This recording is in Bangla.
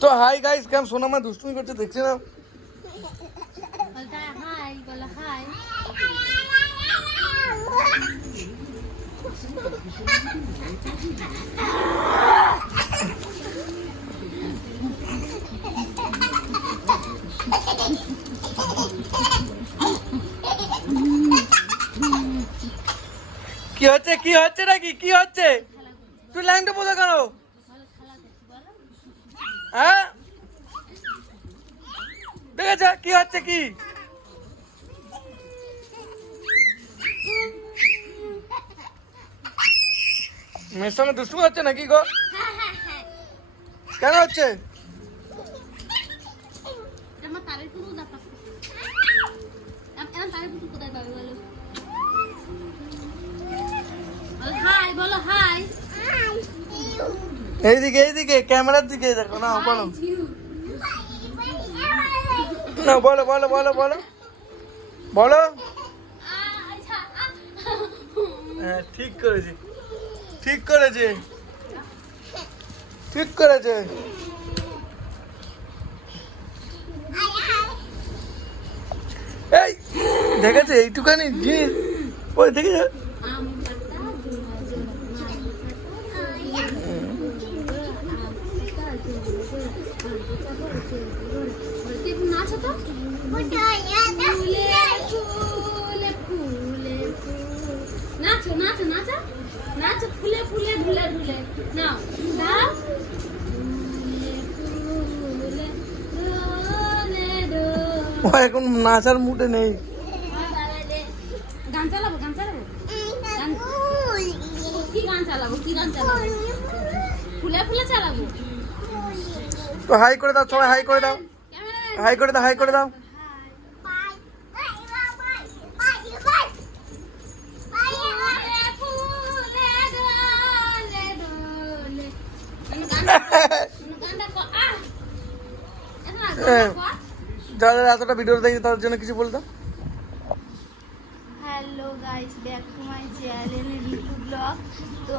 তো হাই গাইস কেমন সোনামা দুষ্টুমি করছে, দেখছে না। কি হচ্ছে? কি হচ্ছে নাকি? কি হচ্ছে তুই লাইনটা বোঝা কেন বলো খেলা দেখছি বলো হ্যাঁ দেখেছ কি হচ্ছে কি? মেয়ের সঙ্গে দুষ্টুমি হচ্ছে নাকি গো? কেন হচ্ছে? এইদিকে এইদিকে ক্যামেরার দিকে দেখো না বলো। না, বলো বলো বলো বলো। বলো। হ্যাঁ ঠিক করেছে। ঠিক করেছে। ঠিক করেছে। এই, দেখেছে এইটুখানি জিনিস? ওই দেখেছে নাচো তো? নাচো নাচো নাচো। নাচো ফুলে ফুলে ঢুলে ঢুলে নাও ও এখন নাচার মুডে নেই। ঢুলে গান চালাবো গান চালাবো? কি গান চালাবো কি গান চালাবো? ফুলে ফুলে চালাবো। তো হাই করে দাও সবাই হাই করে দাও। হাই করে দাও হাই করে দাও। যারা এতটা ভিডিও দেখি তাদের জন্য কিছু বলতাম hello guys back to my channel Ritu blog তো